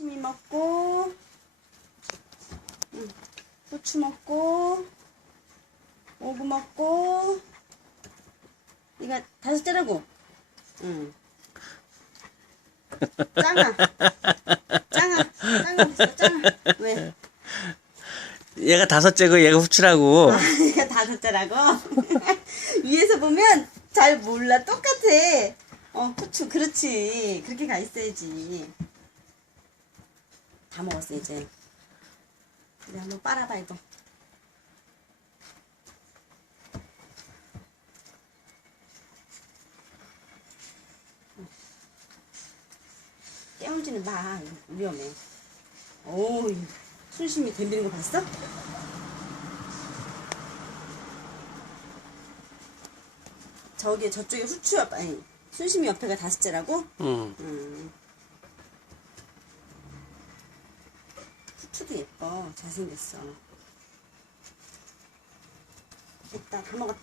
치미 먹고, 응, 후추 먹고, 오구 먹고, 이거 다섯 개라고. 응. 짱아. 짱아. 짱아 없어, 짱아. 왜? 얘가 다섯째고 얘가 후추라고. 이거 다섯 개라고? 위에서 보면 잘 몰라. 똑같아. 어, 후추. 그렇지. 그렇게 가 있어야지. 다 먹었어, 이제. 이제 한번 빨아봐, 이거. 깨물지는 마. 위험해. 오, 순심이 덤비는 거 봤어? 저기 저쪽에 후추 옆 아니 순심이 옆에가 다섯째라고? 응. 음. 후추도 예뻐. 잘생겼어. 됐다 다 먹었다